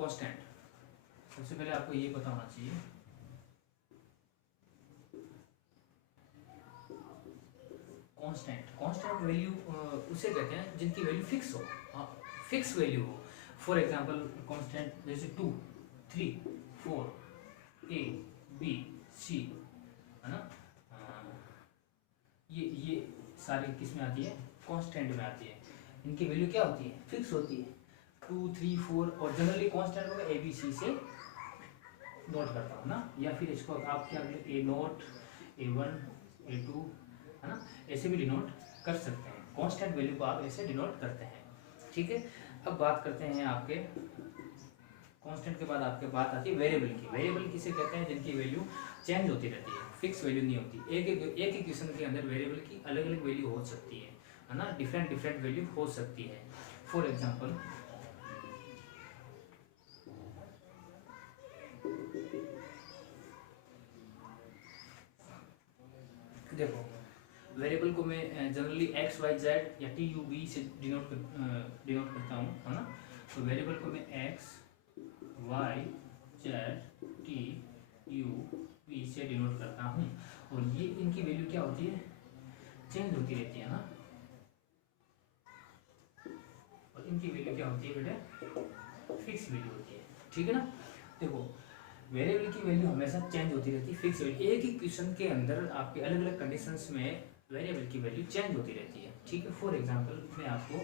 Constant, सबसे पहले आपको ये पता होना चाहिए कांस्टेंट वैल्यू उसे कहते हैं जिनकी वैल्यू फिक्स हो, फिक्स वैल्यू हो। फॉर एग्जांपल कांस्टेंट जैसे 2, 3, 4, A, B, C, है ना, ये सारी किस में आती है, कांस्टेंट में आती है। इनकी वैल्यू क्या होती है, फिक्स होती है, 2, 3, 4, और जनरली कांस्टेंट को मैं ABC से नोट करता हूँ ना, या फिर इसको आप क्या A0, A1, A2, है ना, ऐसे भी डिनोट कर सकते हैं। कांस्टेंट वैल्यू को आप ऐसे डिनोट करते हैं, ठीक है। अब बात करते हैं आपके कांस्टेंट के बाद आपके बात आती है वेरिएबल की। वेरिएबल किसे कहते हैं, जिनकी वैल्यू चेंज होती रहती है, फिक्स वैल्यू नहीं होती। एक इक्वेशन के अंदर वेरिएबल की अलग अलग वैल्यू हो सकती है ना, डिफरेंट वैल्यू हो सकती है। फॉर एग्जांपल देखो, वेरिएबल को मैं जनरली एक्स वाई जेड या टी यू बी से डिनोट करता हूँ, है ना। तो वेरिएबल को मैं X Y Z T U V से डिनोट करता हूँ, और ये इनकी वैल्यू क्या होती है, चेंज होती रहती है ना, और इनकी वैल्यू क्या होती है बेटा, फिक्स वैल्यू होती है, ठीक है ना। देखो, वेरिएबल की वैल्यू हमेशा चेंज होती रहती है, फिक्स वैल्यू। एक ही क्वेश्चन के अंदर आपके अलग अलग कंडीशंस में वेरिएबल की वैल्यू चेंज होती रहती है, ठीक है। फॉर एग्जांपल मैं आपको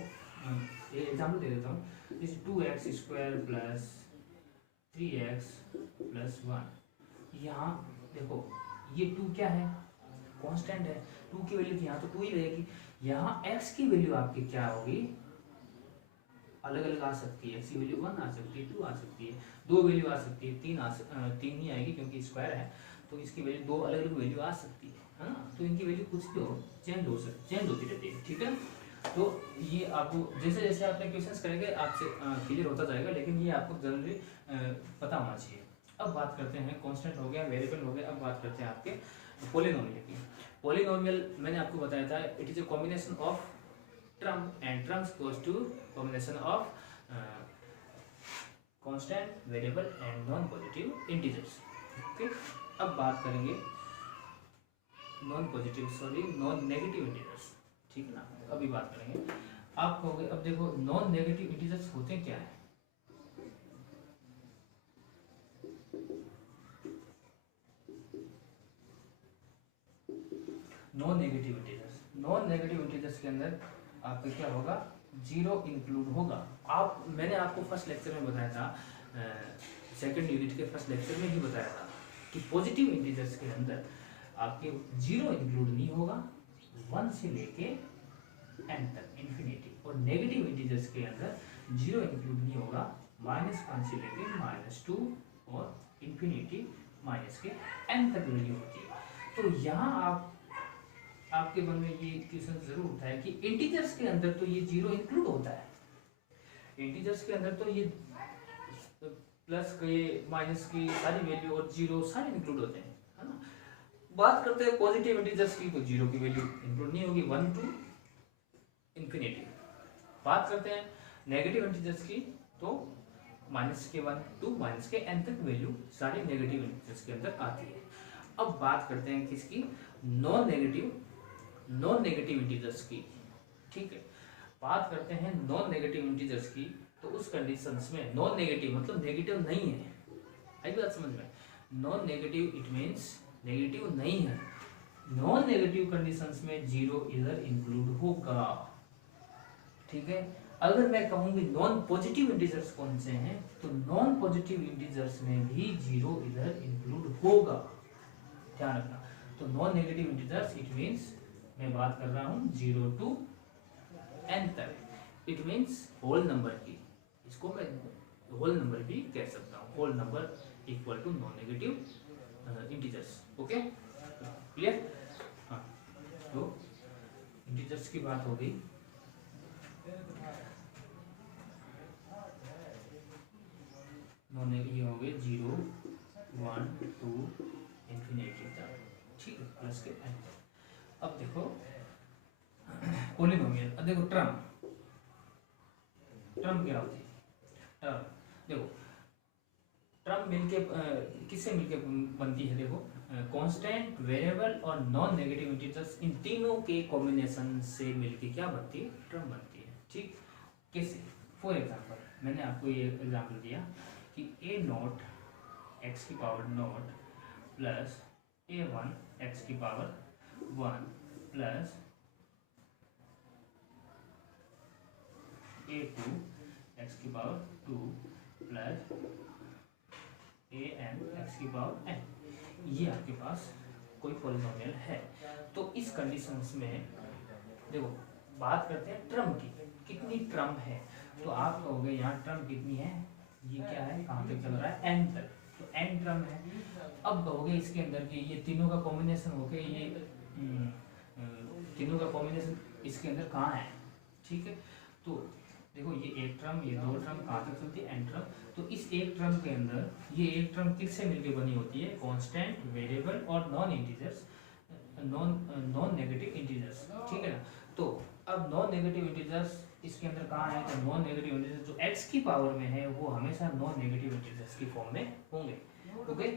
एग्जांपल दे देता हूँ, जैसे 2x² प्लस 3x प्लस 1। यहाँ देखो, ये 2 क्या है, कांस्टेंट है, 2 की वैल्यू यहाँ तो 2 ही रहेगी। यहाँ x की वैल्यू आपकी क्या होगी, अलग अलग आ सकती है। x की वैल्यू 1 आ सकती है, 2 आ सकती है, 2 वैल्यू आ सकती है, 3 ही आएगी क्योंकि स्क्वायर है, तो इसकी वैल्यू 2 अलग अलग वैल्यू आ सकती है ना। तो इनकी वैल्यू कुछ भी हो, चेंज होती रहती है, ठीक है। तो ये आपको जैसे जैसे आपने क्वेश्चंस करेंगे आपसे क्लियर होता जाएगा, लेकिन ये आपको जनरली पता होना चाहिए। अब बात करते हैं, कांस्टेंट हो गया, वेरिएबल हो गया, अब बात करते हैं आपके पॉलिनोमियल की। पॉलिनोमियल मैंने आपको बताया था, it is a combination of term and terms goes to combination of constant, variable and non-positive integers. Okay, अब बात करेंगे नॉन नेगेटिव इंटीजर्स, ठीक है ना। अभी बात करेंगे, आप कहोगे अब देखो नॉन नेगेटिव इंटीजर्स होते क्या है। नॉन नेगेटिव इंटीजर्स के अंदर आपका क्या होगा, 0 इंक्लूड होगा। मैंने आपको फर्स्ट लेक्चर में बताया था, सेकंड यूनिट के फर्स्ट लेक्चर में ही बताया था कि पॉजिटिव इंटीजर्स के अंदर आपके 0 इंक्लूड नहीं होगा 1 से लेके n तक, इन्फिनिटी। और नेगेटिव इंटीजर्स के अंदर 0 इंक्लूड नहीं होगा -1 से लेके -2 और इन्फिनिटी माइनस के n तक वैल्यू होती है। तो यहाँ आपके मन में ये क्वेश्चन जरूर उठता है कि इंटीजर्स के अंदर तो ये 0 इंक्लूड होता है, इंटीजर्स के अंदर तो ये प्लस के माइनस की सारी वैल्यू और 0 सारे इंक्लूड होते हैं, है ना। बात करते हैं पॉजिटिव इंटीजर्स की, तो 0 की वैल्यू इंक्लूड नहीं होगी 1 to इन्फिनिटी। बात करते हैं नेगेटिव इंटीजर्स की, तो -1 to -n तक वैल्यू सारी नेगेटिव इंटीजर्स के अंदर आती है। अब बात करते हैं किसकी, नॉन नेगेटिव इंटीजर्स की, ठीक है। बात करते हैं नॉन नेगेटिव इंटीजर्स की, तो उस कंडीशंस में नॉन नेगेटिव मतलब नेगेटिव नहीं है, आई बात समझ में। Non negative it means negative नहीं है। नॉन नेगेटिव कंडीशंस में 0 इधर इंक्लूड होगा, ठीक है। अगर मैं कहूंगी नॉन पॉजिटिव इंटीजर्स कौन से हैं, तो नॉन पॉजिटिव इंटीजर्स में भी 0 इधर इंक्लूड होगा, ध्यान रखना। तो non negative integers it means मैं बात कर रहा हूं 0 to n तक, इट मींस होल नंबर की, इसको मैं होल नंबर भी कह सकता हूं, whole number equal to non negative integers. Okay, clear. हाँ, तो इंटीजर्स की बात हो गई। नॉन ये हो गए 0, 1, 2 इन्फिनिटी तक, ठीक है, प्लस के n तक। अब देखो पॉलिनोमियल, अब देखो टर्म क्या होती है। टर्म देखो, ट्रम मिलके किससे मिलके बनती है, देखो कांस्टेंट, वेरिएबल और नॉन नेगेटिव इंटीजर्स, इन तीनों के कॉम्बिनेशन से मिलके क्या बनती है, ट्रम बनती है। ठीक, कैसे? फॉर एग्जांपल मैंने आपको ये एग्जांपल दिया कि ए नॉट एक्स की power naught plus A1 x की पावर 1 प्लस A2 एक्स की पावर 2 प्लस AN एक्स की पावर n, ये आपके पास कोई पॉलिनोमियल है। तो इस कंडीशंस में देखो बात करते हैं ट्रम की, कितनी ट्रम है। तो आप कहोगे यहाँ ट्रम कितनी है, ये क्या है, कहाँ तक चल रहा है, n तक, तो n ट्रम है। अब कहोगे इसके अंदर की ये तीनों का कॉम्बिनेशन होके ये तीनों का कॉम्बिनेशन इसके अंदर कहाँ है, ठीक है। तो देखो ये एक ट्रम, ये दो ट्रम, कहाँ तक चलती है, n ट्रम। तो इस एक ट्रम के अंदर ये एक ट्रम किससे मिलकर बनी होती है, कांस्टेंट, वेरिएबल और non integers, non negative integers, ठीक है ना। तो अब नॉन नेगेटिव इंटीजर्स इसके अंदर कहाँ है, तो नॉन नेगेटिव इंटीजर्स जो x की पावर में है वो हमेशा नॉन नेगेटिव इंटीजर्स की फॉर्म में होंगे। ओके,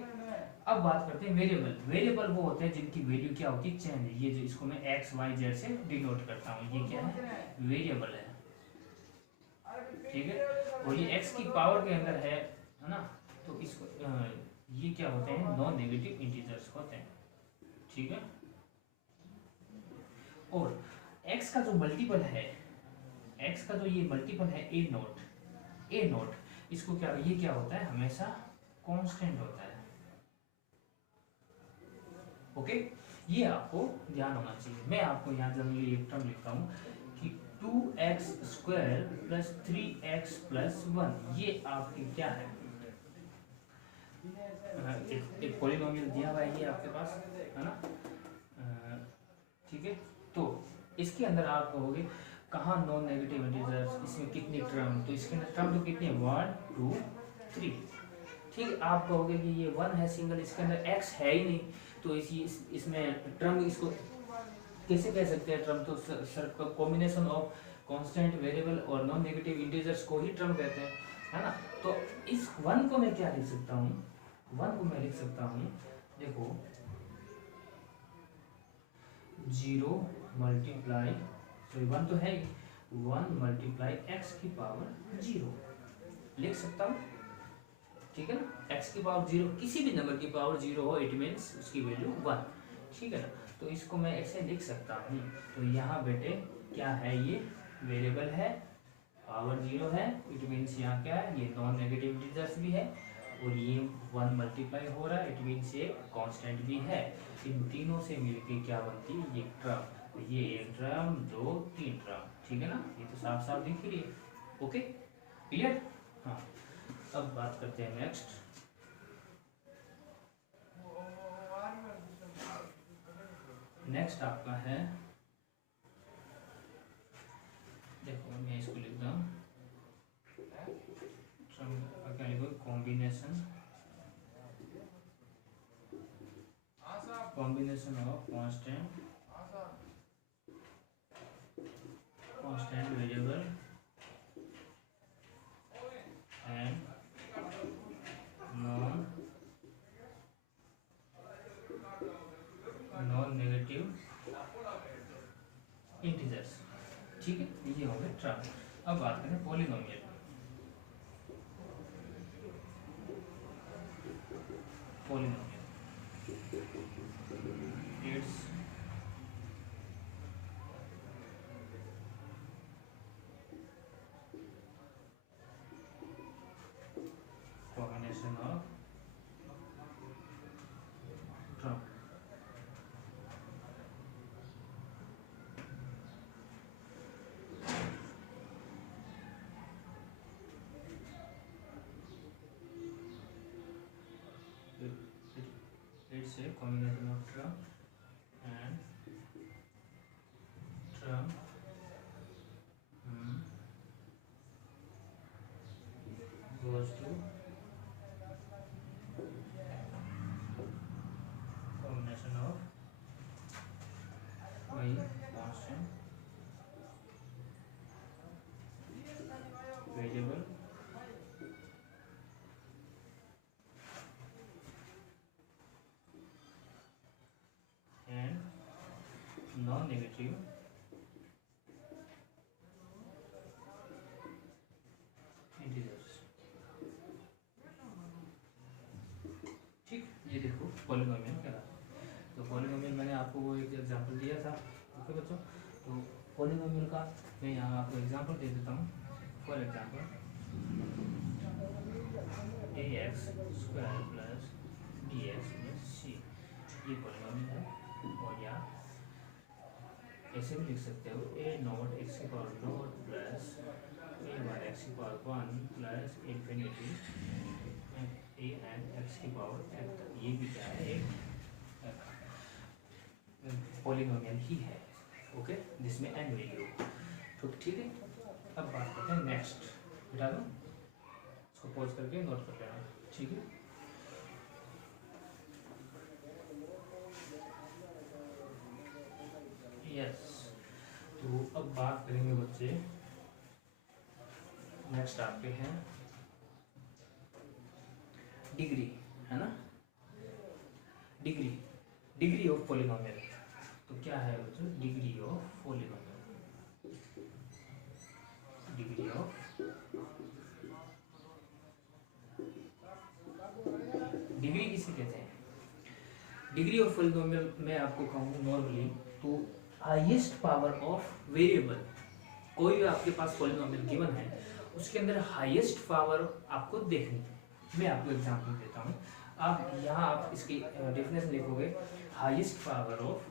अब बात करते हैं वेरिएबल। वेरिएबल वो होते हैं जिनकी वैल्यू क्या होती है, चेंज है। ये जो इसको मैं x y z से डिनोट करता हूँ, ये क्या है, वेरिएबल है, ठीक है। और ये x की पावर के अंदर है ना, तो इसको ये क्या होते हैं, नॉन नेगेटिव इंटीजर्स होते हैं, ठीक है। और x का जो मल्टीपल है, x का जो ये मल्टीपल है ए नोट, इसको क्या, ये क्या होता है, हमेशा कांस्टेंट होता है। ओके, ये आपको ध्यान होना चाहिए। मैं आपको यहाँ जनरली एक टर्म लिखता हूँ कि 2x square plus 3x plus 1, ये आपकी क्या है, एक पॉलिनोमियल दिया हुआ है ये आपके पास, है ना, ठीक है। तो इसके अंदर आप कहोगे कहाँ नॉन नेगेटिव इंटीजर्स, इसमें कितनी ट्रम, तो इसके अंदर ट्रम तो कितनी है, 1 2 3, ठीक। आप कहोगे कि ये 1 है सिंगल, इसके अंदर x है ही नहीं, तो इसमें ट्रम, इसको कैसे कह सकते हैं ट्रम, तो sir combination of constant, variable और नॉन नेगेटिव इंटीजर्स को ही ट्रम कहते हैं, है ना। तो इस 1 को मैं क्या लिख सकता हूँ, 1 को मैं लिख सकता हूँ, देखो 0 मल्टीप्लाई, तो 1 तो है ही, 1 मल्टीप्लाई एक्स की पावर 0 लिख सकता हूँ, ठीक है ना। x की पावर 0, किसी भी नंबर की पावर 0 हो, इट मीन्स उसकी वैल्यू 1, ठीक है ना। तो इसको मैं ऐसे लिख सकता हूँ। तो यहाँ बेटे क्या है, ये वेरिएबल है, पावर 0 है, इट मीन्स यहाँ क्या है, ये नॉन नेगेटिव इंटीजर्स भी है, और ये 1 मल्टीप्लाई हो रहा है, इट मीन्स ये कांस्टेंट भी है। इन तीनों से मिलके क्या बनती है, ये ट्रम, ये एक ट्रम, 2 3 ट्रम, ठीक है ना। ये तो साफ साफ दिख रही है। Okay, clear. हाँ, अब बात करते हैं नेक्स्ट। नेक्स्ट आपका है, देखो मैं इसको लिखता हूँ, क्या लिखो, combination of constant variable and non negative integers, ठीक है, ये हो गए ट्रम। अब बात करें polynomial. It's combination of term. It's a combination of trump and trump goes to combination of y constant variable polynomial कहलाता है। तो पॉलिनोमियल मैंने आपको वो एक एग्जांपल दिया था, ओके बच्चों। तो पॉलिनोमियल का मैं यहाँ आपको एग्जांपल दे देता हूँ। For example ax square plus bx plus c, ये पॉलिनोमियल है। और या ऐसे भी लिख सकते हो a नॉट एक्स की पावर नॉट प्लस a बार एक्स की power 1 plus infinity a and x की पावर f तक। ये भी क्या है, एक पॉलिनोमियल ही है, ओके, जिसमें n वैल्यू। तो ठीक है, अब बात करते हैं नेक्स्ट। बता दो, इसको पॉज करके नोट कर लेना, ठीक है। यस, तो अब बात करेंगे बच्चे, नेक्स्ट आपके हैं डिग्री, है ना, डिग्री ऑफ पॉलिनोमियल। तो क्या है बच्चों, degree of polynomial, degree of degree किसे कहते हैं? डिग्री ऑफ पॉलिनोमियल मैं आपको कहूँ नॉर्मली तो हाईएस्ट पावर ऑफ वेरिएबल। कोई भी आपके पास पॉलिनोमियल गिवन है, उसके अंदर हाईएस्ट पावर आपको देखनी है। मैं आपको एग्जांपल देता हूँ। आप यहाँ आप इसकी डेफिनेशन लिखोगे, highest power of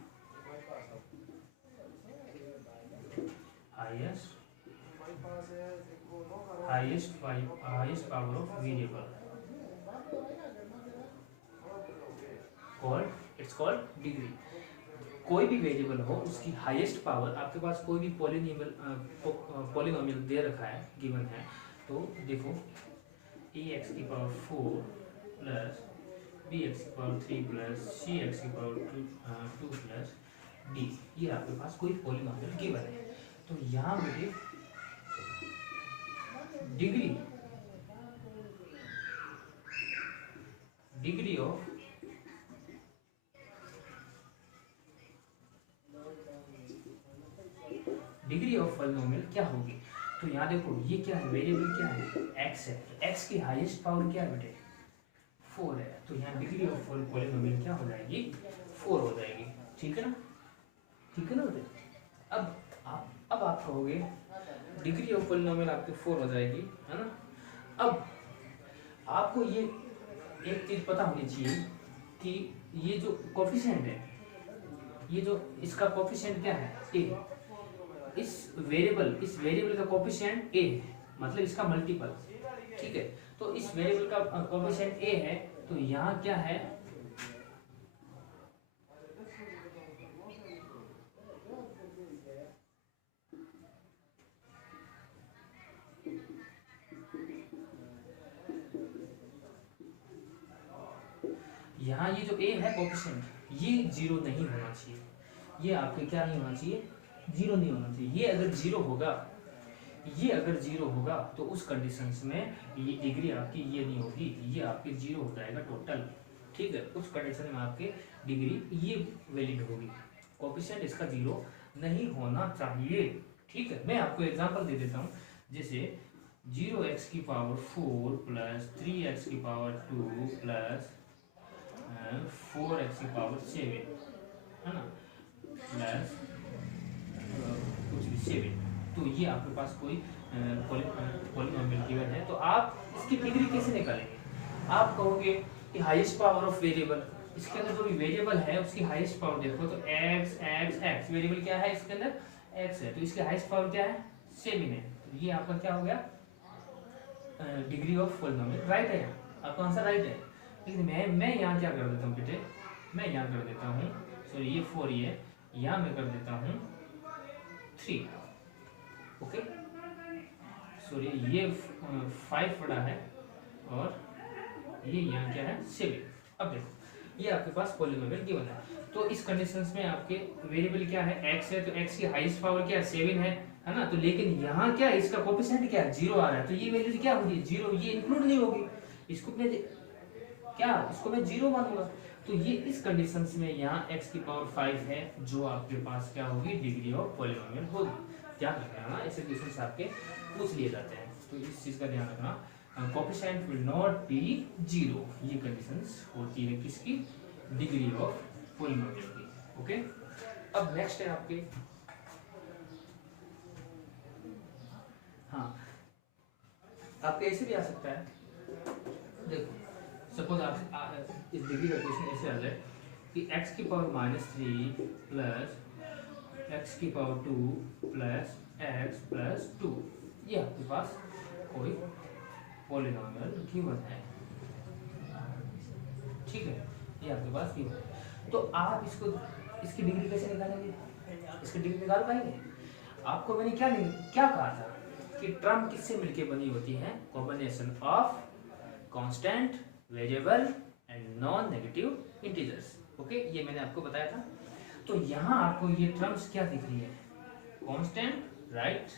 highest power of variable it's called degree. कोई भी वेरिएबल हो, उसकी हाईएस्ट पावर, आपके पास कोई भी पॉलिनोमियल दे रखा है, गिवन है, तो देखो ax की पावर 4 प्लस bx की पावर 3 प्लस cx की पावर 2 प्लस d, ये आपके पास कोई पॉलिनोमियल गिवन है। तो यहाँ बेटे डिग्री ऑफ पॉलिनोमियल क्या होगी? तो यहाँ देखो, ये क्या है, वेरिएबल क्या है, x है। तो x की हाईएस्ट पावर क्या है बेटे, 4 है। तो यहाँ डिग्री ऑफ पॉलिनोमियल क्या हो जाएगी, 4 हो जाएगी। ठीक है ना, ठीक है ना बेटे। अब आप कहोगे डिग्री ऑफ पॉलिनोमियल आपके 4 हो जाएगी, है ना। अब आपको ये एक चीज पता होनी चाहिए कि ये जो कोफिशिएंट है, ये जो इसका कोफिशिएंट क्या है, a। इस वेरिएबल का कोफिशिएंट a है, मतलब इसका मल्टीपल, ठीक है। तो इस वेरिएबल का कोफिशिएंट a है, तो यहाँ क्या है, यहाँ ये जो a है कोफिशिएंट, ये 0 नहीं होना चाहिए। ये आपके क्या नहीं होना चाहिए, 0 नहीं होना चाहिए। ये अगर 0 होगा तो उस कंडीशंस में ये डिग्री आपकी ये नहीं होगी, ये आपके 0 हो जाएगा टोटल, ठीक है। उस कंडीशन में आपके डिग्री ये वैलिड होगी। कोफिशिएंट इसका 0 नहीं होना चाहिए, ठीक है। मैं आपको एग्जांपल दे देता हूँ, जैसे 0x की पावर 4 प्लस 3x की पावर 2 प्लस 4x की पावर 7, है ना, प्लस कुछ भी 7। तो ये आपके पास कोई पॉलिनोमियल गिवन है, तो आप इसकी डिग्री कैसे निकालेंगे? आप कहोगे कि हाईएस्ट पावर ऑफ वेरिएबल, इसके अंदर जो भी वेरिएबल है उसकी हाईएस्ट पावर देखो, तो x वेरिएबल क्या है, इसके अंदर x है, तो इसकी हाईएस्ट पावर क्या है, 7 है। तो ये आपका क्या हो गया, डिग्री ऑफ पॉलिनोमियल राइट है, आपका आंसर राइट है। लेकिन मैं यहाँ क्या कर देता हूँ बेटे, मैं यहाँ कर देता हूँ, सॉरी ये 4 ये यहाँ मैं कर देता हूँ 3, ओके, सॉरी ये 5 पड़ा है और ये यहाँ क्या है 7। अब देखो ये आपके पास पॉलिनोमियल गिवन है, तो इस कंडीशंस में आपके वेरिएबल क्या है, x है, तो x की हाईएस्ट पावर क्या है, 7 है ना। तो लेकिन यहाँ क्या है, इसका कोफिशिएंट क्या है, 0 आ रहा है, तो ये वैल्यू क्या होगी, 0, ये इंक्लूड नहीं होगी। इसको मैं 0 मानूंगा। तो ये इस कंडीशंस में यहाँ x की पावर 5 है, जो आपके पास क्या होगी, डिग्री ऑफ पॉलिनोमियल होगी। ध्यान रखना, ऐसे क्वेश्चन आपके पूछ लिए जाते हैं, तो इस चीज का ध्यान रखना। कोफिशिएंट विल नॉट बी 0, ये कंडीशंस होती है किसकी, डिग्री ऑफ पॉलिनोमियल की। ओके, अब नेक्स्ट है आपके, हाँ आपके ऐसे भी आ सकता है, देखो सपोज आप इस डिग्री का क्वेश्चन ऐसे आ जाए कि x की पावर -3 प्लस x की पावर 2 प्लस x प्लस 2, ये आपके पास कोई पॉलिनोमियल गिवन है, ठीक है, ये आपके पास गिवन है। तो आप इसको, इसकी डिग्री कैसे निकालेंगे, इसकी डिग्री निकाल पाएंगे? आपको मैंने क्या कहा था कि टर्म किससे मिलके बनी होती है, combination of constant, variable and non negative integers. Okay, ये मैंने आपको बताया था। तो यहाँ आपको ये टर्म्स क्या दिख रही है, कांस्टेंट, राइट,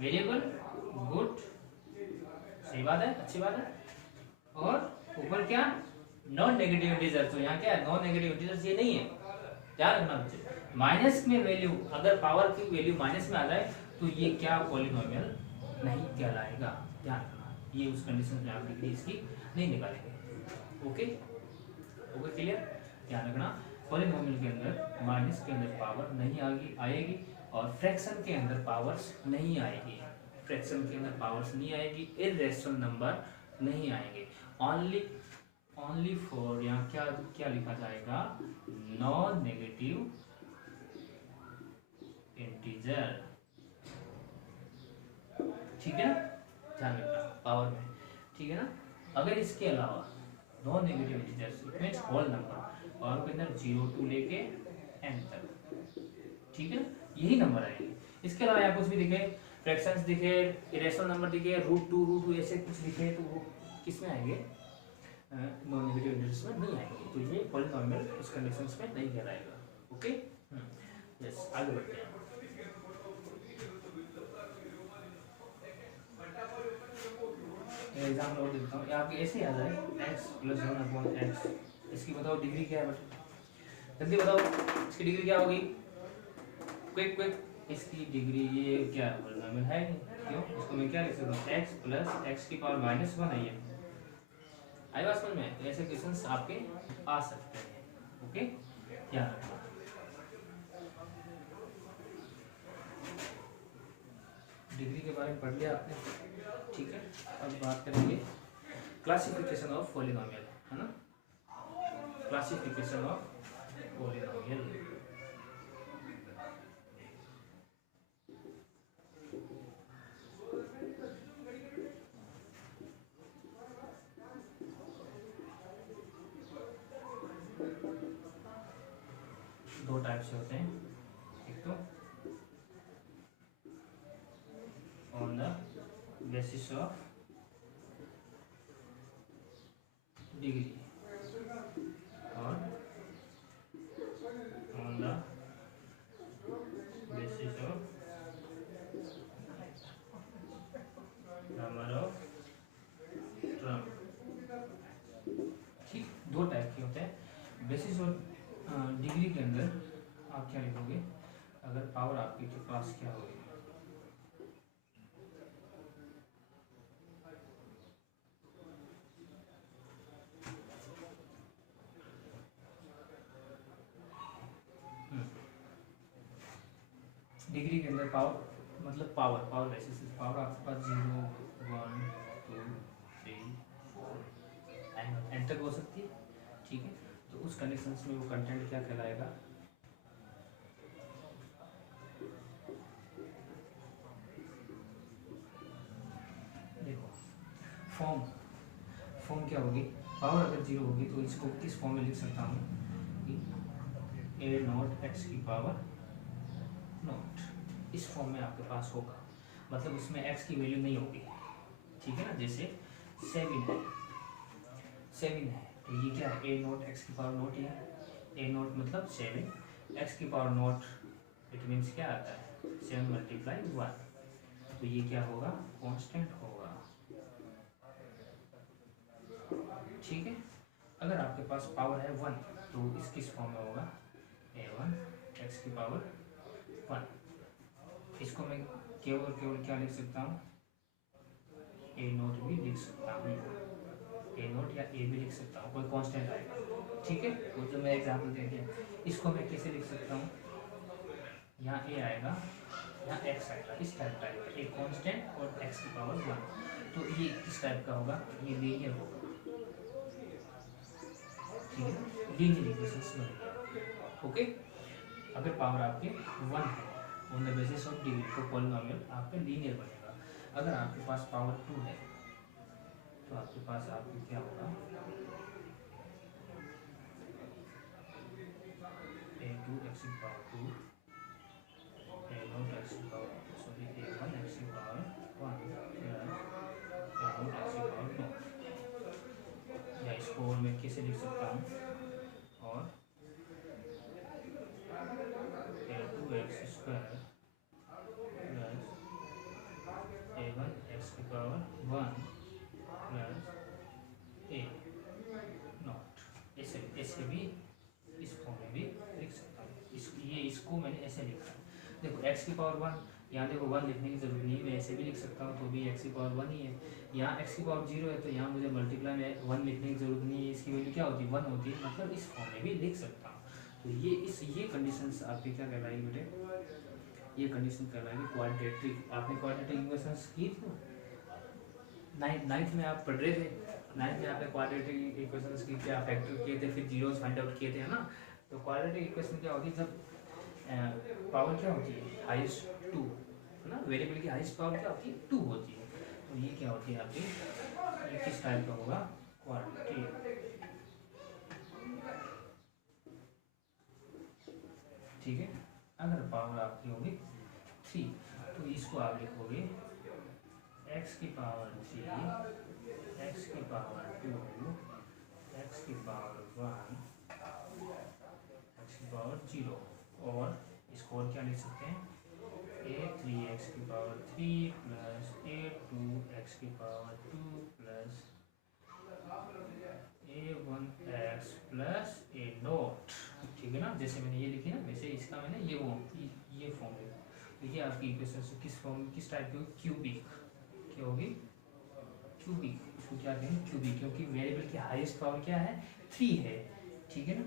वेरिएबल, गुड, सही बात है, अच्छी बात है, और ऊपर क्या, नॉन नेगेटिव इंटीजर्स। तो यहाँ क्या है, नॉन नेगेटिव इंटीजर्स ये नहीं है, ध्यान रखना बच्चे। माइनस में वैल्यू, अगर पावर की वैल्यू माइनस में आ जाए तो ये क्या पॉलिनोमियल नहीं कहलाएगा, ध्यान रखना, ये उस कंडीशन में आप डिग्री इसकी नहीं निकालेंगे। ओके, ओके क्लियर, ध्यान रखना, पॉलिनोमियल के अंदर माइनस के अंदर पावर नहीं आएगी और फ्रैक्शन के अंदर पावर्स नहीं आएगी, फ्रैक्शन के अंदर पावर्स नहीं आएगी, इर्रेशनल नंबर नहीं आएंगे, ओनली फॉर, यहाँ क्या क्या लिखा जाएगा, नॉन नेगेटिव इंटीजर, ठीक है ना, ध्यान रखना पावर में, ठीक है ना। अगर इसके अलावा non negative integers it means whole number, power के अंदर 0 to लेके n तक, ठीक है ना, यही नंबर आएंगे। इसके अलावा यहाँ कुछ भी दिखे, फ्रैक्शंस दिखे, इरेशनल नंबर दिखे, √2 ऐसे कुछ दिखे, तो वो किस में आएंगे, नॉन नेगेटिव इंटीजर्स में नहीं आएंगे, तो ये पॉलिनोमियल उस कंडीशंस में नहीं कहलाएगा। ओके, यस, आगे बढ़ते हैं। एग्जाम्पल और देता हूँ, यहाँ पे ऐसे आ जाए x + 1/x, इसकी बताओ डिग्री क्या है बेटा, जल्दी बताओ इसकी डिग्री क्या होगी, क्विक क्विक, इसकी डिग्री ये क्या है, पॉलिनोमियल है नहीं, क्यों, इसको मैं क्या लिख सकता हूँ, x + x की पावर -1 है, ये आई बात समझ में, ऐसे क्वेश्चंस आपके आ सकते हैं। ओके, ध्यान रखना। डिग्री के बारे में पढ़ लिया आपने, ठीक है। अब बात करेंगे क्लासिफिकेशन ऑफ पॉलिनोमियल, है ना, क्लासिफिकेशन ऑफ पॉलिनोमियल। दो टाइप से होते हैं, एक तो on the basis of degree और on the basis of number of term, ठीक, दो टाइप के होते हैं। बेसिस ऑफ डिग्री के अंदर आप क्या लिखोगे, अगर पावर आपके के पास क्या होगी, डिग्री के अंदर पावर मतलब पावर बेसिस, पावर आपके पास 0 1 2 3 4 एन तक हो सकती है, ठीक है। तो उस कंडीशंस में वो कंटेंट क्या कहलाएगा, देखो फॉर्म क्या होगी, पावर अगर 0 होगी तो इसको किस फॉर्म में लिख सकता हूँ कि a0 x की पावर नॉट, इस फॉर्म में आपके पास होगा, मतलब उसमें x की वैल्यू नहीं होगी, ठीक है ना। जैसे 7 है तो ये क्या है, a0 x की पावर नॉट, है a0 मतलब 7, x की पावर नॉट इट मीन्स क्या आता है 7 × 1, तो ये क्या होगा, कांस्टेंट होगा, ठीक है। अगर आपके पास पावर है 1 तो इस किस फॉर्म में होगा, a1 x की पावर 1, इसको मैं केवल क्या लिख सकता हूँ, a0 भी लिख सकता हूँ, a0 क्या ए भी लिख सकता हूँ, कोई कांस्टेंट आएगा, ठीक है। वो जो मैं एग्जांपल दे दिया, इसको मैं कैसे लिख सकता हूँ, यहाँ ए आएगा, यहाँ एक्स आएगा, इस टाइप का आएगा, एक कांस्टेंट और एक्स की पावर 1। तो ये किस टाइप का होगा, ये लीनियर होगा, ठीक है, लीनियर इक्वेशंस बनेगी, ओके। अगर पावर आपके 1 है on the basis of degree तो पॉलिनोमियल आपका लीनियर बनेगा। अगर आपके पास पावर 2 है तो आपके पास आपको क्या होगा, a2 x की पावर 2, a0 x की पावर सॉरी a1 x की पावर 1 प्लस a0 x की पावर 2, या इसको और मैं कैसे लिख सकता हूँ, और a2 x square plus a1 x की पावर 1 प्लस a नॉट, ऐसे भी इस फॉर्म में भी लिख सकता हूँ। इसको मैंने ऐसे लिखा है, देखो x की पावर 1, यहाँ देखो 1 लिखने की जरूरत नहीं है, मैं ऐसे भी लिख सकता हूँ तो भी x की पावर 1 ही है। यहाँ x की पावर 0 है तो यहाँ मुझे मल्टीप्लाई में 1 लिखने की जरूरत नहीं है, इसकी वैल्यू क्या होती है 1 होती है, मतलब इस फॉर्म में भी लिख सकता हूँ। तो ये कंडीशंस आपकी क्या कहलाएगी बेटे, ये कंडीशन कहलाएगी क्वाड्रेटिक। आपने क्वाड्रेटिक इक्वेशंस की थी नाइन्थ में, आप पढ़ रहे थे, नाइन्थ में आपने क्वाड्रेटिक इक्वेशंस की, क्या फैक्टर किए थे, फिर जीरोस फाइंड आउट किए थे, है ना। तो क्वाड्रेटिक इक्वेशन क्या होती है, जब पावर क्या होती है हाईएस्ट 2, है ना, वेरिएबल की हाईएस्ट पावर क्या होती है 2 होती है। तो ये क्या होती है आपकी, ये किस टाइप का होगा, क्वाड्रेटिक, ठीक है। अगर पावर आपकी होगी 3 तो इसको आप लिखोगे x की पावर 3, x की पावर 2, x की पावर 1, x की पावर 0, और इसको और क्या लिख सकते हैं, a3x की पावर 3 प्लस a2x की power 2 plus a1x plus a0, ठीक है ना। जैसे मैंने ये लिखी ना, वैसे इसका मैंने ये फॉर्म लिखा। तो ये आपकी इक्वेशन किस फॉर्म, किस टाइप की होगी, क्यूबिक, क्या होगी क्यूबिक, इसको क्या कहेंगे क्यूबिक, क्योंकि वेरिएबल की हाईएस्ट पावर क्या है 3 है, ठीक है ना,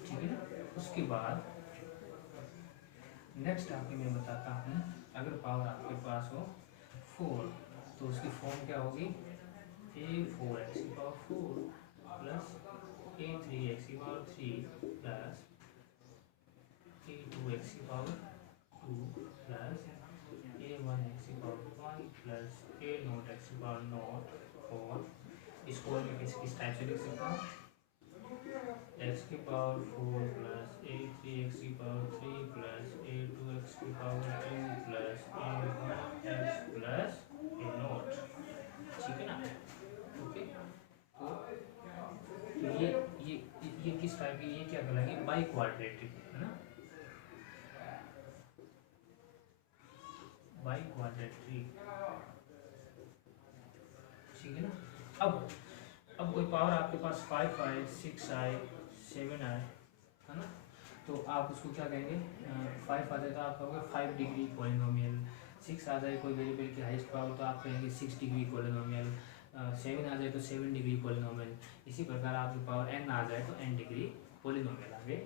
ठीक है ना। उसके बाद नेक्स्ट आपको मैं बताता हूँ, अगर पावर आपके पास हो 4 तो उसकी फॉर्म क्या होगी, a4x की पावर 4 प्लस a3x की पावर 3 प्लस a2x की पावर 2 प्लस a1x की पावर 1 प्लस a0x की पावर 0, और इसको मैं किस टाइप से लिख सकता हूँ, x की पावर 4 प्लस a3x की पावर 3 प्लस a2x की power 2 plus a1x plus a0, ठीक है ना, ओके। तो ये किस टाइप की, ये क्या कहलाएगी बाई क्वाड्रेटिक, है ना, बाई क्वाड्रेटिक, ठीक है ना। अब कोई पावर आपके पास 5 आए, 6 आए, 7 आए, है ना, तो आप उसको क्या कहेंगे, 5 आ जाए तो आप कहोगे 5 डिग्री पॉलिनोमियल, 6 आ जाए कोई वेरिएबल की हाईएस्ट पावर तो आप कहेंगे 6 डिग्री पॉलिनोमियल, 7 आ जाए तो 7 डिग्री पॉलिनोमियल। इसी प्रकार आपकी पावर n आ जाए तो n डिग्री पॉलिनोमियल आगे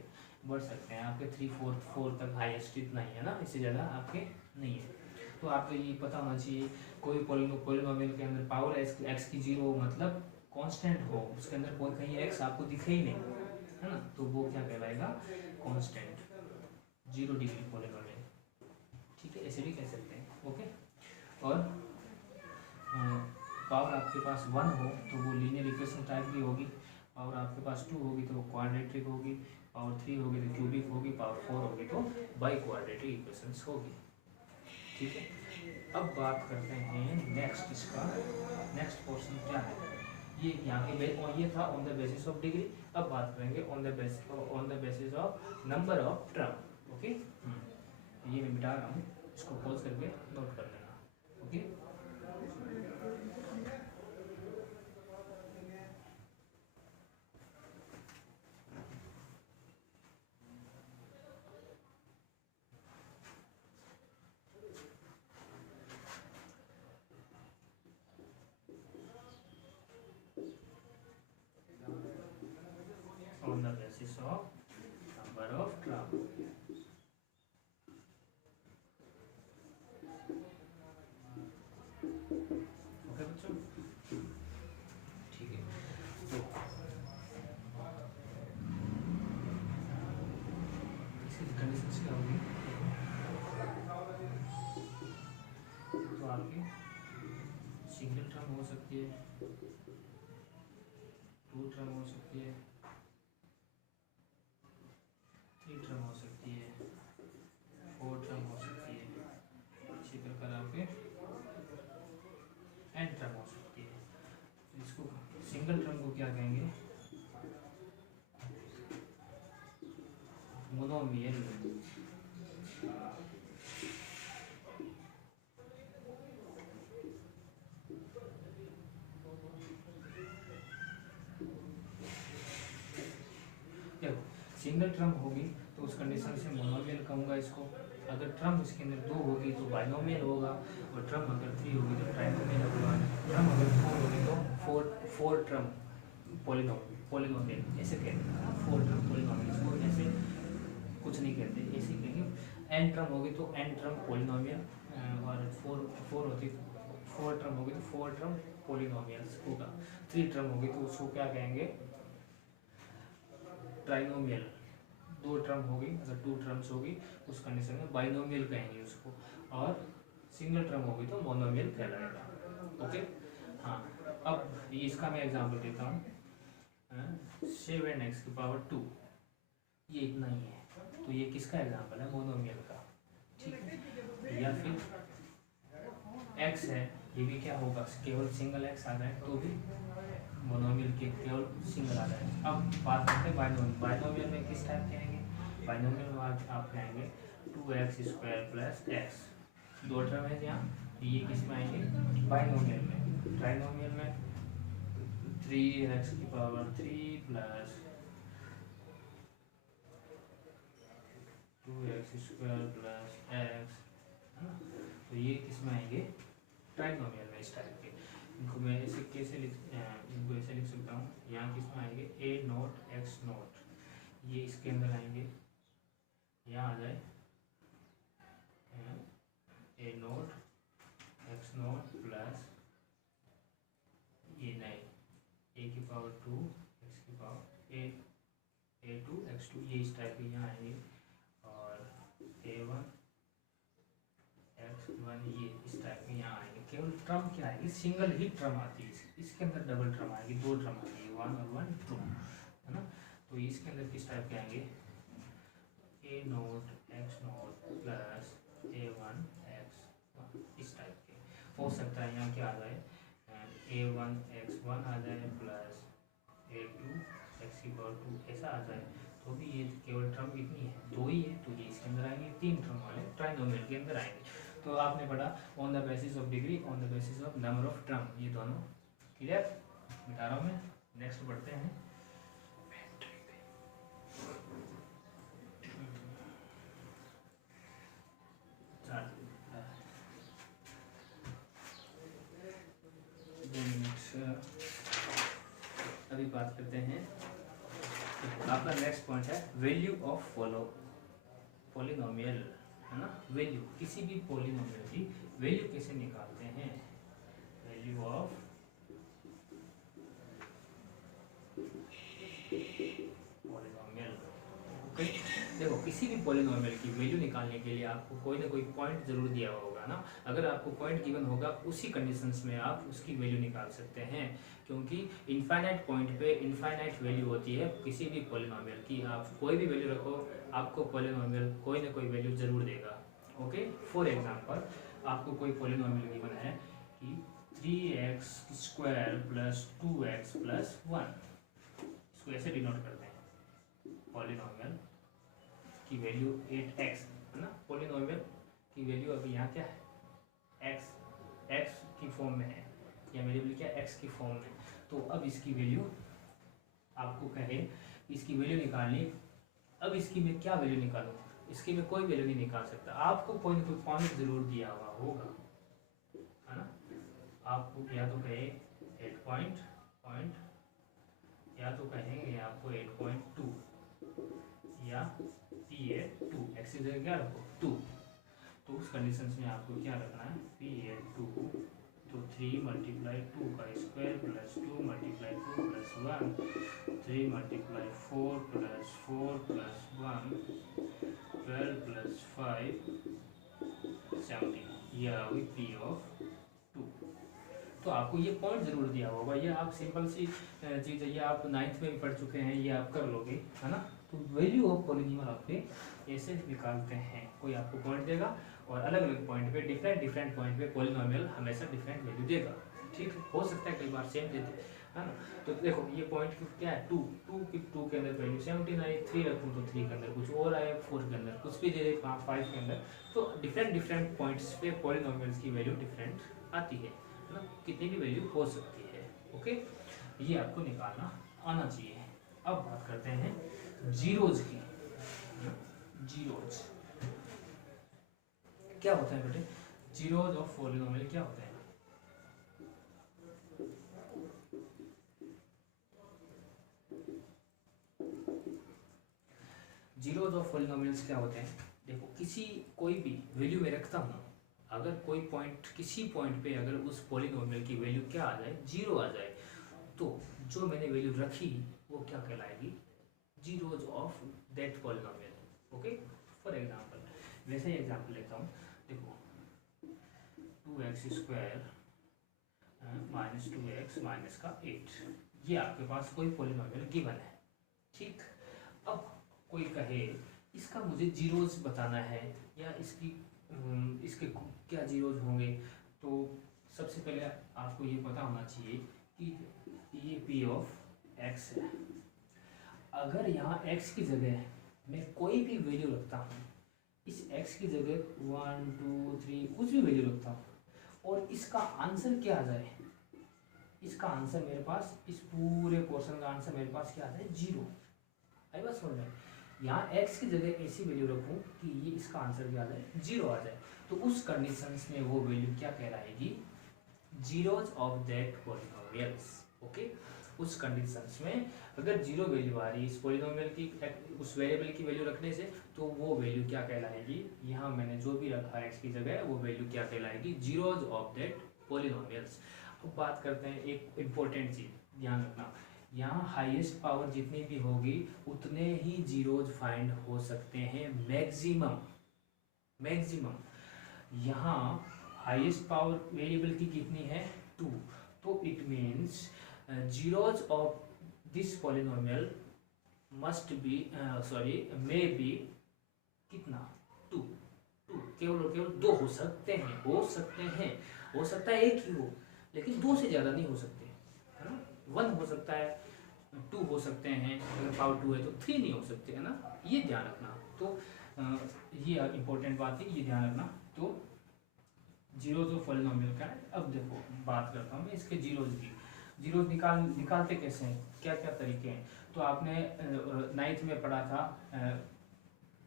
बढ़ सकते हैं। आपके 3, 4 तक हाईएस्ट इतना ही है ना, इससे ज़्यादा आपके नहीं है। तो आपको ये पता होना चाहिए, कोई पॉलिनोमियल के अंदर पावर x की 0 मतलब कांस्टेंट हो, उसके अंदर कोई कहीं x आपको दिखे ही नहीं, है ना, तो वो क्या कहलाएगा कांस्टेंट, 0 डिग्री पॉलिनोमियल, ठीक है, ऐसे भी कह सकते हैं, ओके। और पावर आपके पास 1 हो तो वो लीनियर इक्वेशन टाइप की होगी, पावर आपके पास 2 होगी तो क्वाड्रेटिक होगी, पावर 3 होगी तो क्यूबिक होगी, पावर 4 होगी तो बाई क्वाड्रेटिक इक्वेशंस होगी, ठीक है। अब बात करते हैं नेक्स्ट, इसका नेक्स्ट पोर्शन क्या है, ये यहाँ के ये था on the basis of degree. अब बात करेंगे on the basis of number of term, okay. ये मैं मिटा रहा हूँ, इसको पॉज करके नोट कर लेना, ओके। सकती है, 2 टर्म हो सकती है, 3 टर्म हो सकती है, 4 टर्म हो सकती है, इसी प्रकार आपके n टर्म हो सकती है। तो इसको सिंगल टर्म को क्या कहेंगे, मोनोमियल। देखो सिंगल टर्म होगी तो उस कंडीशन से मोनोमियल कहूँगा इसको। अगर टर्म इसके अंदर 2 होगी तो बाइनोमियल होगा, और ट्रम अगर 3 होगी तो ट्राइनोमियल होगा, ट्रम अगर 4 होगी तो फोर ट्रम पोलिनोमियल ऐसे कहते हैं। 4 ट्रम पोलिनोमियल, इसको ऐसे कुछ नहीं कहते, ऐसे कहेंगे। n ट्रम होगी तो n ट्रम पोलिनोमियल, और 4 ट्रम होगी तो 4 ट्रम पोलिनोमियल्स होगा। 3 ट्रम होगी तो उसको क्या कहेंगे, ट्राइनोमियल। 2 ट्रम होगी, अगर 2 ट्रम्स होगी उस कंडीशन में बाइनोमियल कहेंगे उसको, और सिंगल ट्रम होगी तो मोनोमियल कहलाएगा। ओके हाँ, अब इसका मैं एग्जांपल देता हूँ। 7x⁴, ये इतना ही है, तो ये किसका एग्जांपल है, मोनोमियल का। ठीक है, या फिर x है, ये भी क्या होगा, केवल सिंगल x आ जाए तो भी मोनोमियल के केवल सिंगल आ जाए। अब बात करते हैं बाइनोमियल। बाइनोमियल में किस टाइप के आएंगे, बाइनोमियल में आप कहेंगे 2x² + x, 2 टर्म है यहाँ, ये किस में आएंगे, बाइनोमियल में। ट्राइनोमियल में 3x⁴ + (2x² + x), तो ये किस में आएंगे, ट्राइनोमियल में। इस टाइप के इनको मैं ऐसे कैसे इनको ऐसे लिख सकता हूँ, यहाँ किस में आएंगे, a0 x0, ये इसके अंदर आएंगे, यहाँ आ जाए a0 x0 प्लस ये नहीं a⁴2 a2 x2, ये इस टाइप के यहाँ आएंगे, और a1 x1 ये इस टाइप के यहाँ आएंगे। केवल ट्रम क्या आएगी, सिंगल ही ट्रम आती है, इसके अंदर डबल ट्रम आएगी, 2 ट्रम आएगी, 1 और 1 2, है ना। तो इसके अंदर किस टाइप के आएंगे, a0 x0 plus a1 x1, इस टाइप के। हो सकता है यहाँ क्या आ जाए, a1 x1 आ जाए प्लस a2 x⁴2 ऐसा आ जाए, तो भी ये केवल ट्रम इतनी है, 2 ही है, तो ये इसके अंदर आएंगे। 3 ट्रम वाले ट्राइनोमियल के अंदर आएंगे। तो आपने पढ़ा on the basis of degree, on the basis of number of term, ये दोनों क्लियर। मिटा रहा हूँ मैं, नेक्स्ट बढ़ते हैं। अभी बात करते हैं, आपका नेक्स्ट पॉइंट है वैल्यू ऑफ पॉलिनोमियल, है ना। वैल्यू, किसी भी पॉलिनोमियल की वैल्यू कैसे निकालते हैं, वैल्यू ऑफ पॉलिनोमियल। ओके, देखो किसी भी पॉलिनोमियल की वैल्यू निकालने के लिए आपको कोई ना कोई पॉइंट जरूर दिया होगा ना। अगर आपको पॉइंट गिवन होगा, उसी कंडीशंस में आप उसकी वैल्यू निकाल सकते हैं, क्योंकि इनफाइनाइट पॉइंट पे इनफाइनाइट वैल्यू होती है किसी भी पॉलिनोमियल की। आप कोई भी वैल्यू रखो, आपको पॉलिनोमियल कोई ना कोई वैल्यू जरूर देगा। ओके, फॉर एग्जांपल आपको कोई पॉलिनोमियल गिवन है कि 3x² + 2x + 1, इसको ऐसे डिनोट करते हैं, पॉलिनोमियल की वैल्यू 8x, है ना। पॉलिनोमियल की वैल्यू अभी यहाँ क्या है, x की फॉर्म में है, या वेरिएबल क्या x की फॉर्म में। तो अब इसकी वैल्यू आपको कहे, इसकी वैल्यू निकालनी। अब इसकी मैं क्या वैल्यू निकालूँ, इसकी मैं कोई वैल्यू नहीं निकाल सकता, आपको कोई ना कोई पॉइंट जरूर दिया हुआ होगा, है ना। आपको या तो कहे 8 पॉइंट, या तो कहेंगे आपको 8.2, या P(2), x की जगह क्या रखो 2। तो उस कंडीशन में आपको क्या रखना है, P(2), तो 3 × 2 का square plus 2 × 2 plus 1, 3 × 4 plus 4 plus 1, 12 plus 5 17, यह हुई P(2). तो आपको ये पॉइंट जरूर दिया होगा, ये आप सिंपल सी चीज़ है, ये आप 9th में भी पढ़ चुके हैं, ये आप कर लोगे, है ना। तो वैल्यू ऑफ पॉलिनोमियल आपके ऐसे निकालते हैं, कोई आपको पॉइंट देगा और अलग अलग पॉइंट पे डिफरेंट पॉइंट पे पॉलिनोमियल हमेशा डिफरेंट वैल्यू देगा, ठीक है। हो सकता है कई बार सेम दे दे, है ना। तो देखो ये पॉइंट क्या है, 2 के अंदर वैल्यू 17 आई, 3 रखूँ तो 3 के अंदर कुछ और आया, 4 के अंदर कुछ भी दे दे, 5 के अंदर। तो डिफरेंट पॉइंट्स पे पॉलिनोमियल्स की वैल्यू डिफरेंट आती है ना, कितनी भी वैल्यू हो सकती है, ओके। ये आपको निकालना आना चाहिए। अब बात करते हैं जीरोज की। जीरोज क्या होता है बेटे, जीरोज ऑफ पॉलिनोमियल क्या होते हैं? जीरोज ऑफ पॉलिनोमियल्स क्या होते हैं? देखो किसी कोई भी वैल्यू में रखता हूँ, अगर कोई पॉइंट किसी पॉइंट पे अगर उस पॉलिनोमियल की वैल्यू क्या आ जाए, जीरो आ जाए, तो जो मैंने वैल्यू रखी वो क्या कहलाएगी, zeros of that polynomial, okay. For example वैसे ही एग्जांपल लेता हूँ, देखो 2x² माइनस 2x माइनस का 8, ये आपके पास कोई पॉलिनोमियल गिवन है, ठीक। अब कोई कहे इसका मुझे जीरोज बताना है या इसके क्या जीरोज होंगे, तो सबसे पहले आपको ये पता होना चाहिए कि ये p ऑफ x है। अगर यहाँ x की जगह मैं कोई भी वैल्यू रखता हूँ, इस x की जगह 1 2 3 कुछ भी वैल्यू रखता हूँ और इसका आंसर क्या आ जाए, इसका आंसर मेरे पास, इस पूरे क्वेश्चन का आंसर मेरे पास क्या आ जाए, जीरो। आई बात समझ में? यहाँ x की जगह ऐसी वैल्यू रखूँ कि ये इसका आंसर क्या आ जाए, जीरो आ जाए, तो उस कंडीशंस में वो वैल्यू क्या कहलाएगी, zeros of that polynomials, okay. उस कंडीशंस में अगर जीरो वैल्यू आ रही है इस पॉलिनोमियल की, उस वेरिएबल की वैल्यू रखने से, तो वो वैल्यू क्या कहलाएगी, यहाँ मैंने जो भी रखा है x की जगह, वो वैल्यू क्या कहलाएगी, जीरोज ऑफ दैट पॉलिनोमियल्स। अब बात करते हैं एक इम्पोर्टेंट चीज़ ध्यान रखना, यहाँ हाईएस्ट पावर जितनी भी होगी उतने ही जीरोज फाइंड हो सकते हैं, मैक्सिमम। यहाँ हाईएस्ट पावर वेरिएबल की कितनी है, 2, तो it means zeros of this polynomial must be may be कितना, 2 केवल और केवल 2 हो सकते हैं, हो सकता है एक ही हो, लेकिन 2 से ज़्यादा नहीं हो सकते, है ना। 1 हो सकता है, 2 हो सकते हैं, अगर पावर 2 है तो 3 नहीं हो सकते, है ना, ये ध्यान रखना। तो ये इम्पोर्टेंट बात है, ये ध्यान रखना। तो जीरोज ऑफ पॉलिनोमियल का है। अब देखो बात करता हूँ मैं इसके जीरोज की। जीरोज निकालते कैसे हैं, क्या क्या तरीके हैं, तो आपने 9th में पढ़ा था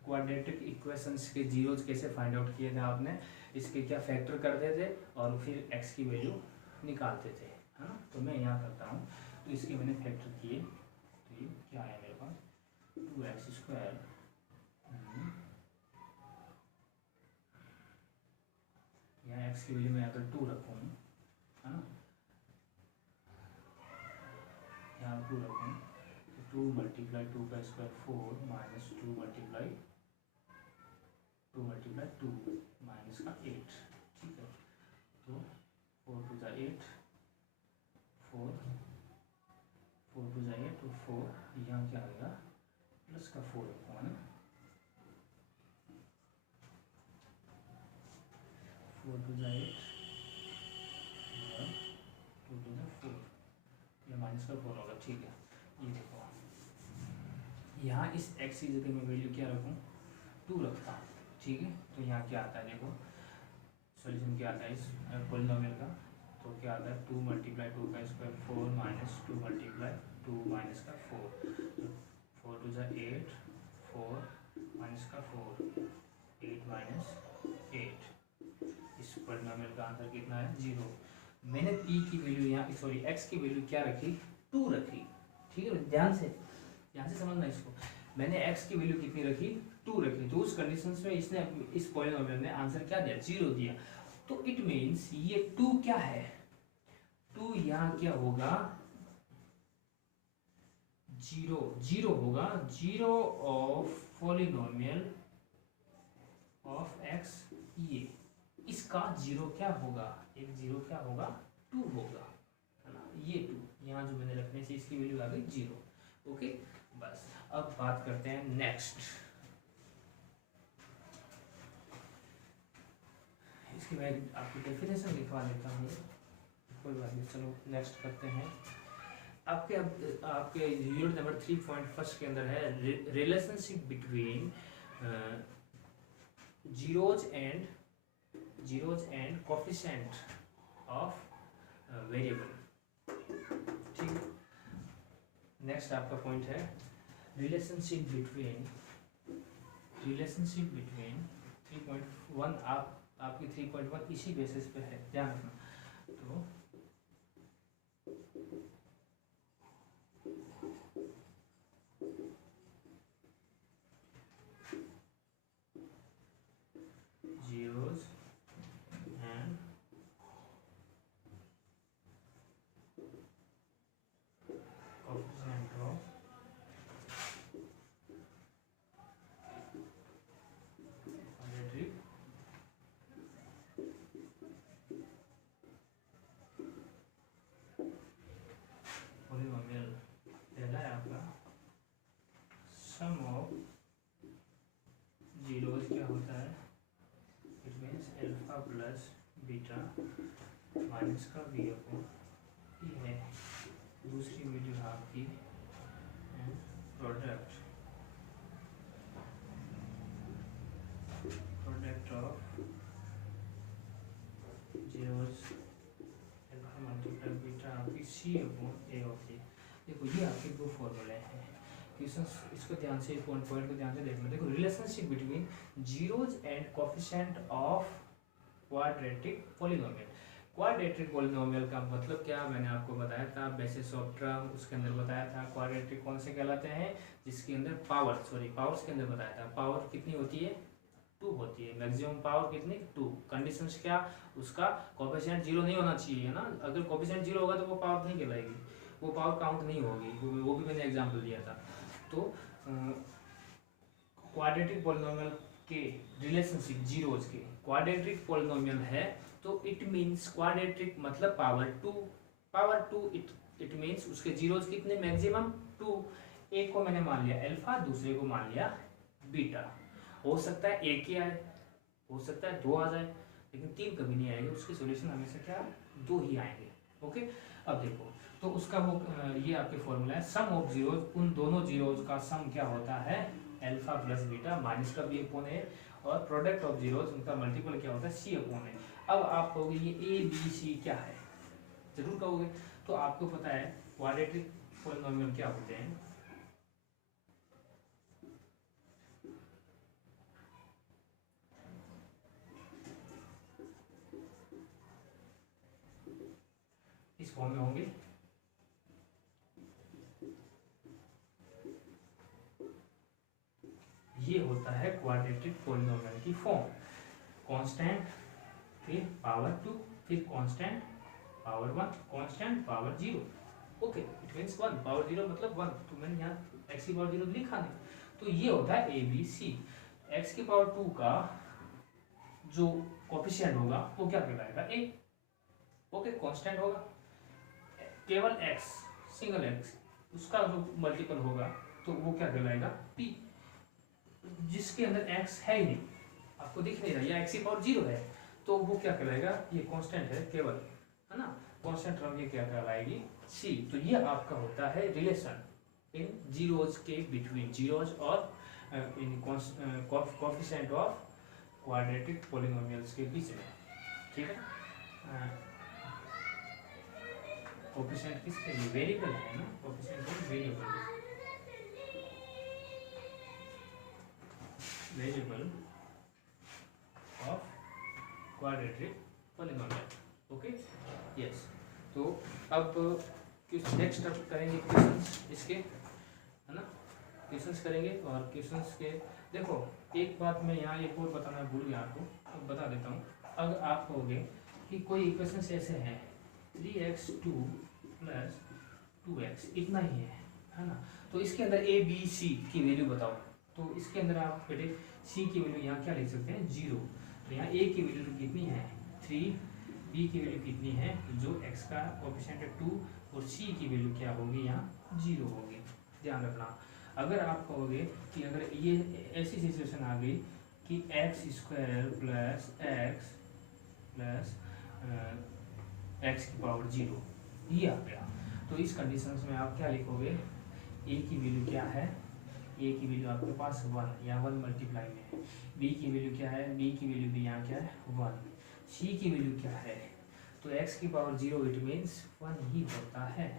क्वाड्रेटिक इक्वेशंस के जीरोज कैसे फाइंड आउट किए थे आपने, इसके क्या फैक्टर करते थे और फिर x की वैल्यू निकालते थे, है ना। तो मैं यहाँ करता हूँ, तो इसके मैंने फैक्टर किए, तो ये क्या आया मेरे पास, 2x², यहाँ x की वैल्यू में अगर 2 रखूँ, है ना, यहाँ 2 रखूँ, तो 2 मल्टीप्लाई 2 का स्क्वायर 4 माइनस 2 मल्टीप्लाई 2 माइनस का 8, ठीक है। तो 4 2 जा 8, 4 2 जा 8, तो 4 यहाँ क्या आएगा, प्लस का 4 रखूँगा ना, 4 2 जा 8, 2 2 जा 4, यह माइनस का 4 होगा, ठीक है। ये देखो यहाँ इस x की जगह में वैल्यू क्या रखूँ, 2 रखता हूँ, ठीक है। तो यहाँ क्या आता है, देखो सॉल्यूशन क्या आता है इस पॉलिनोमियल का, तो क्या आता है, 2 मल्टीप्लाई 2 का स्क्वायर 4 माइनस 2 मल्टीप्लाई 2 माइनस का 4, तो 4 2 जा 8, 4 माइनस का 4, 8 माइनस 8, इस पॉलिनोमियल का आंसर कितना है, 0। मैंने p की वैल्यू यहाँ, सॉरी x की वैल्यू क्या रखी, 2 रखी, ठीक है। ध्यान से समझना इसको, मैंने x की वैल्यू कितनी रखी, 2 रखी, तो उस कंडीशंस में इसने इस पॉलिनोमियल ने आंसर क्या दिया, 0 दिया। तो इट मीन्स ये 2 क्या है, 2 यहाँ क्या होगा, 0 होगा, 0 ऑफ पॉलिनोमियल ऑफ x, ये इसका 0 क्या होगा, एक 0 क्या होगा, 2 होगा, है ना, ये 2 यहाँ जो मैंने रखने से इसकी वैल्यू आ गई 0। ओके, बस अब बात करते हैं नेक्स्ट। इसकी मैं आपको डेफिनेशन लिखवा देता हूँ, कोई बात नहीं, चलो नेक्स्ट करते हैं। आपके यूनिट नंबर 3.1 के अंदर है relationship between zeros and coefficient of variable. ठीक, नेक्स्ट आपका पॉइंट है रिलेशनशिप बिटवीन 3.1। आपकी 3.1 इसी बेसिस पे है, ध्यान रखना। तो zeros and coefficient of quadratic polynomial। पहला है आपका सम ऑफ जीरोज क्या होता है, it means alpha plus beta minus का बी अपॉन ई है। दूसरी वैल्यू है आपकी product of zeros alpha multiply beta आपकी सी अपॉन ए ऑफ ए। देखो ये आपके दो फॉर्मूले हैं, क्वेश्चन इसको ध्यान से पॉइंट को ध्यान से देखना। देखो relationship between zeros and coefficient of quadratic polynomial. Quadratic polynomial का मतलब क्या, मैंने आपको बताया था बेसिस ऑफ टर्म, उसके अंदर बताया था क्वाड्रेटिक कौन से कहलाते हैं, जिसके अंदर पावर्स के अंदर बताया था पावर कितनी होती है, 2 होती है, मैक्सिमम पावर कितनी 2। कंडीशंस क्या, उसका कोफिशिएंट 0 नहीं होना चाहिए, है ना, अगर कोफिशिएंट 0 होगा तो वो पावर नहीं कहलाएगी, वो पावर काउंट नहीं होगी, वो भी मैंने एग्जाम्पल दिया था। तो क्वाड्रेटिक पॉलिनोमियल के रिलेशनशिप जीरोज के, क्वाड्रेटिक पॉलिनोमियल है तो इट मींस क्वाड्रेटिक मतलब पावर 2 इट मींस उसके जीरोज कितने, मैक्सिमम 2। एक को मैंने मान लिया अल्फा, दूसरे को मान लिया बीटा। हो सकता है एक ही आए, हो सकता है 2 आ जाए, लेकिन 3 कभी नहीं आएंगे, उसके सॉल्यूशन हमेशा क्या 2 ही आएंगे। ओके, अब देखो तो उसका वो ये आपके फॉर्मूला है सम ऑफ जीरोज, उन दोनों जीरोज का सम क्या होता है अल्फा प्लस बीटा माइनस का बी अपॉन ए, और प्रोडक्ट ऑफ जीरोज उनका मल्टीपल क्या होता है सी अपॉन ए। अब आप कहोगे ये ए बी सी क्या है, जरूर कहोगे। तो आपको पता है क्वाड्रेटिक पॉलिनोमियल क्या होते हैं, इस फॉर्म में होंगे। ये होता है क्वाड्रेटिक पॉलिनोमियल की फॉर्म, कांस्टेंट फिर पावर 2 फिर constant power 1 constant power 0। Okay, it means 1 power 0 मतलब 1, तो मैंने यहाँ x की पावर 0 लिखा नहीं। तो ये होता है ए बी सी। x की पावर 2 का जो कोफिशिएंट होगा वो क्या कहलाएगा a। ओके, कांस्टेंट होगा, केवल x सिंगल x, उसका जो मल्टीपल होगा तो वो क्या कहलाएगा p, जिसके अंदर x है ही नहीं, आपको दिख नहीं रहा, या x की पावर 0 है तो वो क्या कहलाएगा, ये कांस्टेंट है केवल, है ना, कांस्टेंट टर्म ये क्या कहलाएगी c। तो ये आपका होता है रिलेशन इन जीरोज के बिटवीन, जीरोज और इन कोफिशिएंट ऑफ क्वाड्रेटिक पॉलिनोमियल्स के बीच में। ठीक है, कोफिशिएंट किसके लिए, वेरिएबल है ना, coefficient of variable of quadratic polynomial. Okay, yes. तो अब नेक्स्ट अब करेंगे क्वेश्चंस इसके, है ना, क्वेश्चंस करेंगे। और क्वेश्चंस के देखो एक बात मैं यहाँ एक और बताना भूल गया आपको, अब बता देता हूँ। अगर आप कहोगे कि कोई इक्वेशंस ऐसे हैं 3x2 + 2x इतना ही है ना, तो इसके अंदर a b c की वैल्यू बताओ। तो इसके अंदर आप बेटे c की वैल्यू यहाँ क्या लिख सकते हैं 0, तो यहाँ a की वैल्यू कितनी है 3, बी की वैल्यू कितनी है, जो x का कोएफिशिएंट है 2 और c की वैल्यू क्या होगी, यहाँ 0 होगी। ध्यान रखना। अगर आप कहोगे कि अगर ये ऐसी सिचुएशन आ गई कि x² plus x plus x की पावर 0 ये आ गया, तो इस कंडीशन में आप क्या लिखोगे, a की वैल्यू क्या है, a की वैल्यू आपके पास 1 या 1 मल्टीप्लाई में है, b की वैल्यू क्या है, b की वैल्यू भी यहाँ क्या है 1, c की वैल्यू क्या है, तो x की पावर 0 इट मीन्स 1 ही होता है।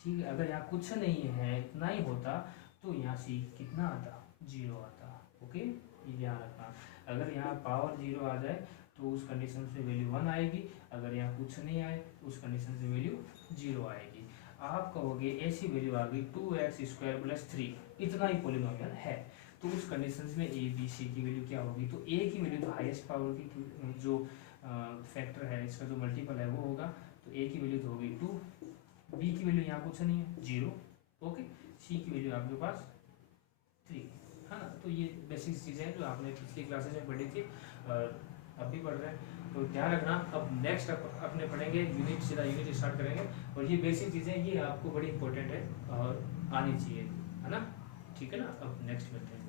ठीक है, अगर यहाँ कुछ नहीं है, इतना ही होता, तो यहाँ c कितना आता, 0 आता। ओके, ये ध्यान रखना। अगर यहाँ पावर 0 आ जाए तो उस कंडीशन से वैल्यू 1 आएगी, अगर यहाँ कुछ नहीं आए तो उस कंडीशन से वैल्यू 0 आएगी। आप कहोगे ऐसी वैल्यू आ गई 2x² प्लस 3, इतना ही पॉलिनोमियल है, तो उस कंडीशन में a b c की वैल्यू क्या होगी, तो a की वैल्यू तो हाईएस्ट पावर की जो फैक्टर है, इसका जो मल्टीपल है वो होगा, तो a की वैल्यू तो होगी 2, b की वैल्यू यहाँ कुछ नहीं है 0, ओके, c की वैल्यू आपके पास 3 है ना। तो ये बेसिक चीज़ें हैं जो आपने पिछली क्लासेज में पढ़ी थी और अब भी पढ़ रहे हैं, तो ध्यान रखना। अब नेक्स्ट अपने पढ़ेंगे यूनिट, सीधा यूनिट स्टार्ट करेंगे, और ये बेसिक चीज़ें ये आपको बड़ी इंपॉर्टेंट है और आनी चाहिए, है ना। ठीक है ना, अब नेक्स्ट मिलते हैं।